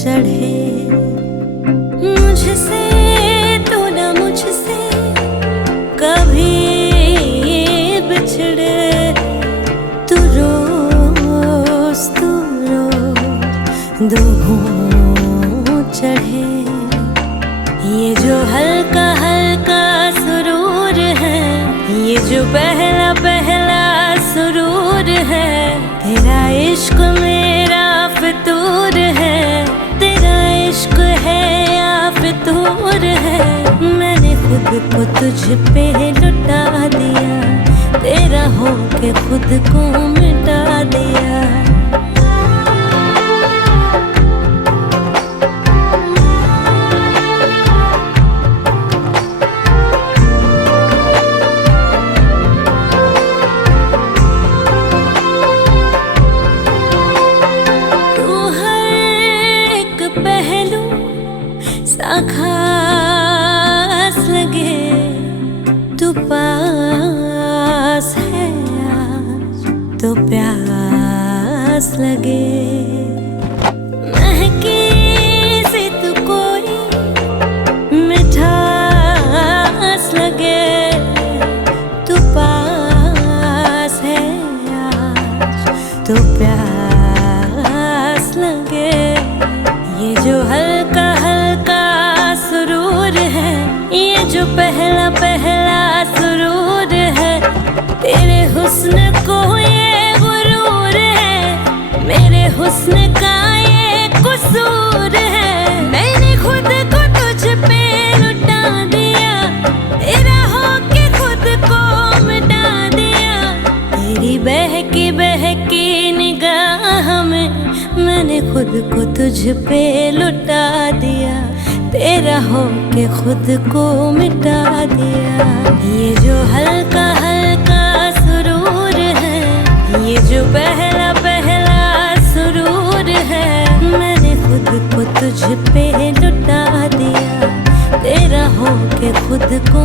चढ़े। मुझसे तो न मुझसे कभी बिछड़े। तू रोज दो घूंट चढ़े। ये जो हल्का हल्का सुरूर है, ये जो पहला पहला सुरूर है, तेरा इश्क मेरा फितूर है। तेरा इश्क है या फितूर है, मैंने खुद को तुझ पे लुटा दिया। तेरा होके खुद को मिटा दिया। खास लगे तू पास है आज तो प्यास लगे। महकी से तू कोई मिठास लगे। तू पास है आज तो प्यास लगे। ये जो हल्का ये जो पहला पहला सुरूर है, तेरे हुस्न को ये गुरूर है। मेरे हुस्न का ये कसूर है, मैंने खुद को तुझ पे लुटा दिया। तेरा होके खुद को मिटा दिया। तेरी बहकी निगाह में मैंने खुद को तुझ पे लुटा दिया। तेरा होके खुद को मिटा दिया। ये जो हल्का हल्का सुरूर है, ये जो पहला पहला सुरूर है, मैंने खुद को तुझ पे लुटा दिया। तेरा होके खुद को